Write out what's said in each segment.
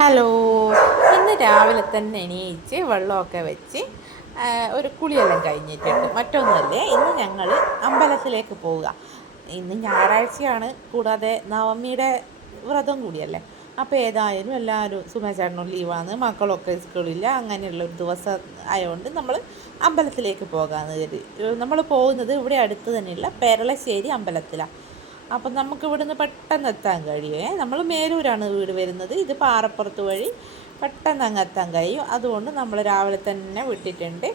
Hello. ഇന്ന് രാവിലെ തന്നെ എണീച്ച് വെള്ളമൊക്കെ വെച്ച് ഒരു കുളിയെല്ലാം കഴിഞ്ഞിട്ടുണ്ട്. മറ്റൊന്നുമല്ലേ, ഇന്ന് ഞങ്ങൾ അമ്പലത്തിലേക്ക് പോവുക. ഇന്ന് ഞായറാഴ്ചയാണ്, കൂടാതെ നവമിയുടെ വ്രതം കൂടിയല്ലേ. അപ്പോൾ ഏതായാലും എല്ലാവരും സുമേച്ചേട്ടനും ലീവാണ്, മക്കളൊക്കെ സ്കൂളില്ല, അങ്ങനെയുള്ളൊരു ദിവസം ആയതുകൊണ്ട് നമ്മൾ അമ്പലത്തിലേക്ക് പോകാമെന്ന് കരുതി. നമ്മൾ പോകുന്നത് ഇവിടെ അടുത്ത് തന്നെയുള്ള പെരളശ്ശേരി അമ്പലത്തിലാണ്. അപ്പം നമുക്ക് ഇവിടുന്ന് പെട്ടെന്ന് എത്താൻ കഴിയുമേ. നമ്മൾ മേലൂരാണ് വീട് വരുന്നത്, ഇത് പാറപ്പുറത്ത് വഴി പെട്ടെന്ന് അങ്ങ് എത്താൻ കഴിയും. അതുകൊണ്ട് നമ്മൾ രാവിലെ തന്നെ വിട്ടിട്ടുണ്ട്.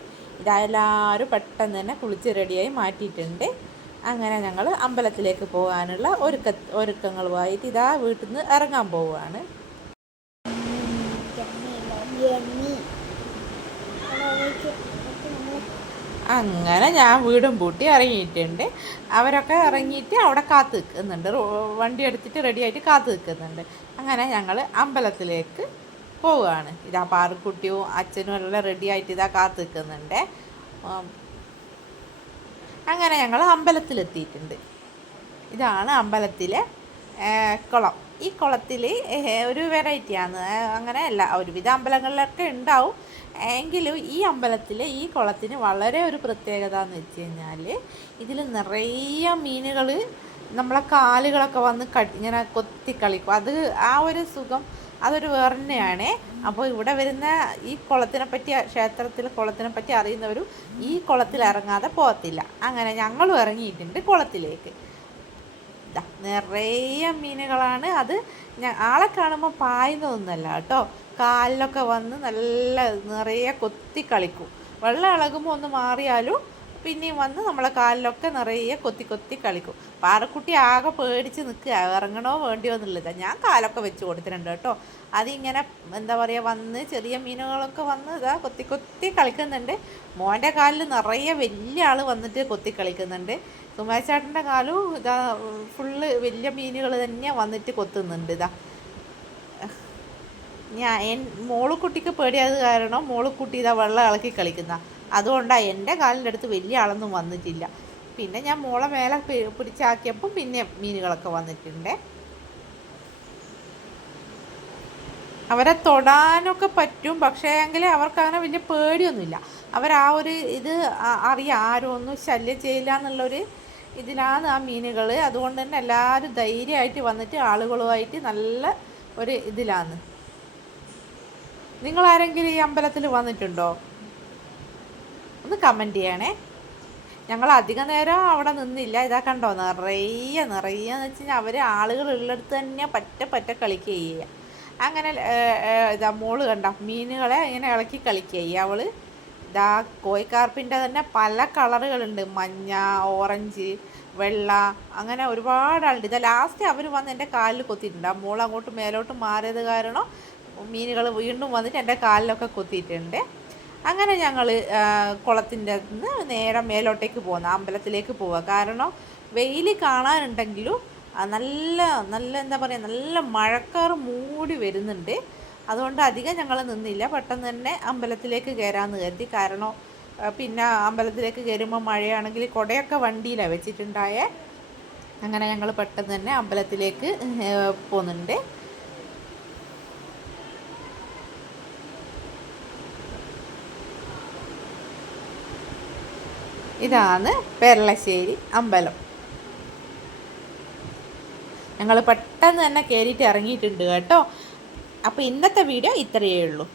എല്ലാവരും പെട്ടെന്ന് തന്നെ കുളിച്ച് റെഡിയായി മാറ്റിയിട്ടുണ്ട്. അങ്ങനെ ഞങ്ങൾ അമ്പലത്തിലേക്ക് പോകാനുള്ള ഒരുക്കങ്ങളുമായിട്ട് ഇതാ വീട്ടിൽ നിന്ന് ഇറങ്ങാൻ പോവുകയാണ്. അങ്ങനെ ഞാൻ വീടും പൂട്ടി ഇറങ്ങിയിട്ടുണ്ട്. അവരൊക്കെ ഇറങ്ങിയിട്ട് അവിടെ കാത്തു നിൽക്കുന്നുണ്ട്, വണ്ടി എടുത്തിട്ട് റെഡിയായിട്ട് കാത്തു നിൽക്കുന്നുണ്ട്. അങ്ങനെ ഞങ്ങൾ അമ്പലത്തിലേക്ക് പോവുകയാണ്. ഇതാ പാറുക്കുട്ടിയും അച്ഛനും എല്ലാം റെഡിയായിട്ട് ഇതാ കാത്തു നിൽക്കുന്നുണ്ട്. അങ്ങനെ ഞങ്ങൾ അമ്പലത്തിലെത്തിയിട്ടുണ്ട്. ഇതാണ് അമ്പലത്തിലെ കുളം. ഈ കുളത്തിൽ ഒരു വെറൈറ്റിയാണ്, അങ്ങനെ അല്ല, ഒരുവിധ അമ്പലങ്ങളിലൊക്കെ ഉണ്ടാവും. എങ്കിലും ഈ അമ്പലത്തിലെ ഈ കുളത്തിന് വളരെ ഒരു പ്രത്യേകത എന്ന് വെച്ച് കഴിഞ്ഞാൽ ഇതിൽ നിറയെ മീനുകൾ നമ്മളെ കാലുകളൊക്കെ വന്ന് ഇങ്ങനെ കൊത്തിക്കളിക്കും. അത് ആ ഒരു സുഖം അതൊരു വേറെ തന്നെയാണ്. അപ്പോൾ ഇവിടെ വരുന്ന ഈ കുളത്തിനെ പറ്റി, ക്ഷേത്രത്തിലെ കുളത്തിനെ പറ്റി അറിയുന്നവരും ഈ കുളത്തിൽ ഇറങ്ങാതെ പോകത്തില്ല. അങ്ങനെ ഞങ്ങളും ഇറങ്ങിയിട്ടുണ്ട് കുളത്തിലേക്ക്. നിറയെ മീനുകളാണ്. അത് ആളെ കാണുമ്പോൾ പായുന്നതൊന്നുമല്ല കേട്ടോ, കാലിലൊക്കെ വന്ന് നല്ല നിറയെ കൊത്തി കളിക്കും. വെള്ളം ഇളകുമ്പോൾ ഒന്ന് മാറിയാലും പിന്നെയും വന്ന് നമ്മളെ കാലിലൊക്കെ നിറയെ കൊത്തി കൊത്തി കളിക്കും. പാറക്കുട്ടി ആകെ പേടിച്ച് നിൽക്കുക, ഇറങ്ങണോ വേണ്ടിയോ എന്നുള്ളത്. ഞാൻ കാലൊക്കെ വെച്ച് കൊടുത്തിട്ടുണ്ട് കേട്ടോ. അതിങ്ങനെ എന്താ പറയുക, വന്ന് ചെറിയ മീനുകളൊക്കെ വന്ന് ഇതാ കൊത്തി കൊത്തി കളിക്കുന്നുണ്ട്. മോൻ്റെ കാലിൽ നിറയെ വലിയ ആൾ വന്നിട്ട് കൊത്തി കളിക്കുന്നുണ്ട്. സുമേഷേട്ടൻ്റെ കാലും ഇതാ ഫുള്ള് വലിയ മീനുകൾ തന്നെ വന്നിട്ട് കൊത്തുന്നുണ്ട്. ഇതാ മോളുക്കുട്ടിക്ക് പേടിയായത് കാരണം മോളുക്കുട്ടി ഇതാ വെള്ളം ഇളക്കി കളിക്കുന്ന, അതുകൊണ്ടാണ് എൻ്റെ കാലിൻ്റെ അടുത്ത് വലിയ ആളൊന്നും വന്നിട്ടില്ല. പിന്നെ ഞാൻ മോളെ മേലെ പിടിച്ചാക്കിയപ്പോൾ പിന്നെ മീനുകളൊക്കെ വന്നിട്ടുണ്ട്. അവരെ തൊടാനൊക്കെ പറ്റും, പക്ഷേ എങ്കിൽ അവർക്ക് അങ്ങനെ വലിയ പേടിയൊന്നുമില്ല. ആ ഒരു ഇത് അറിയാം, ആരും ഒന്നും ശല്യം ചെയ്യില്ല എന്നുള്ളൊരു ഇതിലാണ് ആ മീനുകൾ. അതുകൊണ്ട് തന്നെ എല്ലാവരും ധൈര്യമായിട്ട് വന്നിട്ട് ആളുകളുമായിട്ട് നല്ല ഒരു ഇതിലാണ്. നിങ്ങളാരെങ്കിലും ഈ അമ്പലത്തിൽ വന്നിട്ടുണ്ടോ? ഒന്ന് കമൻറ്റ് ചെയ്യണേ. ഞങ്ങൾ അധിക നേരം അവിടെ നിന്നില്ല. ഇതാ കണ്ടോ, നിറയെ എന്ന് വെച്ച് കഴിഞ്ഞാൽ അവർ ആളുകൾ ഉള്ളിടത്ത് തന്നെ പറ്റ കളിക്കുക ചെയ്യുക. അങ്ങനെ ഇതാ മോള് കണ്ട മീനുകളെ ഇങ്ങനെ ഇളക്കി കളിക്കുക ചെയ്യുക അവൾ. ഇതാ കോഴിക്കാർപ്പിൻ്റെ തന്നെ പല കളറുകളുണ്ട്, മഞ്ഞ, ഓറഞ്ച്, വെള്ള, അങ്ങനെ ഒരുപാടാളുണ്ട്. ഇതാ ലാസ്റ്റ് അവർ വന്ന് എൻ്റെ കാലിൽ കൊത്തിയിട്ടുണ്ട്. ആ മോൾ അങ്ങോട്ട് മേലോട്ട് മാറിയത് കാരണം മീനുകൾ വീണ്ടും വന്നിട്ട് എൻ്റെ കാലിലൊക്കെ കൊത്തിയിട്ടുണ്ട്. അങ്ങനെ ഞങ്ങൾ കുളത്തിൻ്റെ നിന്ന് നേരെ മേലോട്ടേക്ക് പോകുന്ന അമ്പലത്തിലേക്ക് പോവുക. കാരണം വെയിൽ കാണാനുണ്ടെങ്കിലും നല്ല നല്ല എന്താ പറയുക, നല്ല മഴക്കാർ മൂടി വരുന്നുണ്ട്. അതുകൊണ്ട് അധികം ഞങ്ങൾ നിന്നില്ല, പെട്ടെന്ന് തന്നെ അമ്പലത്തിലേക്ക് കയറാമെന്ന് കരുതി. കാരണം പിന്നെ അമ്പലത്തിലേക്ക് കയറുമ്പോൾ മഴയാണെങ്കിൽ കുടയൊക്കെ വണ്ടിയിലാണ് വെച്ചിട്ടുണ്ടായേ. അങ്ങനെ ഞങ്ങൾ പെട്ടെന്ന് തന്നെ അമ്പലത്തിലേക്ക് പോകുന്നുണ്ട്. ഇതാണ് പെരളശ്ശേരി അമ്പലം. ഞങ്ങൾ പെട്ടെന്ന് തന്നെ കയറിയിട്ട് ഇറങ്ങിയിട്ടുണ്ട് കേട്ടോ. അപ്പോൾ ഇന്നത്തെ വീഡിയോ ഇത്രയേ ഉള്ളൂ.